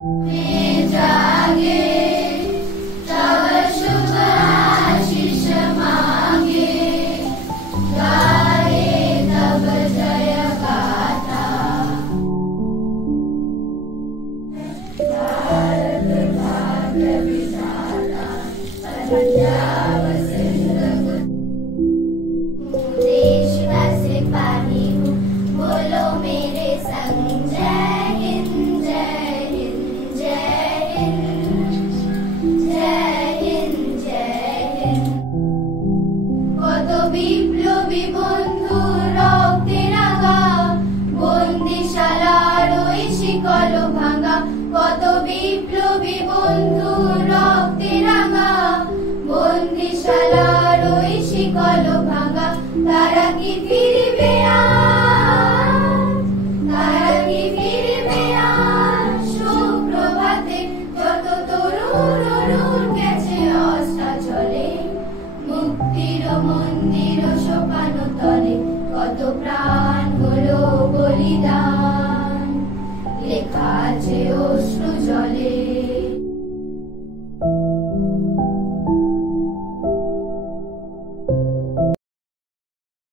जागे तव शुभ आशीष मांगे, गाए तब जय गाथा। भारत भाग्य विधाता पंजाब सिंध, देश का सिपाही हूँ, बोलो मेरे संग जय हिंद जय हिंद जय हिंद जय हिंद जय हिंद। কত বিপ্লবী বন্ধু রক্তে রাঙা, বন্দিশালার ওই শিকল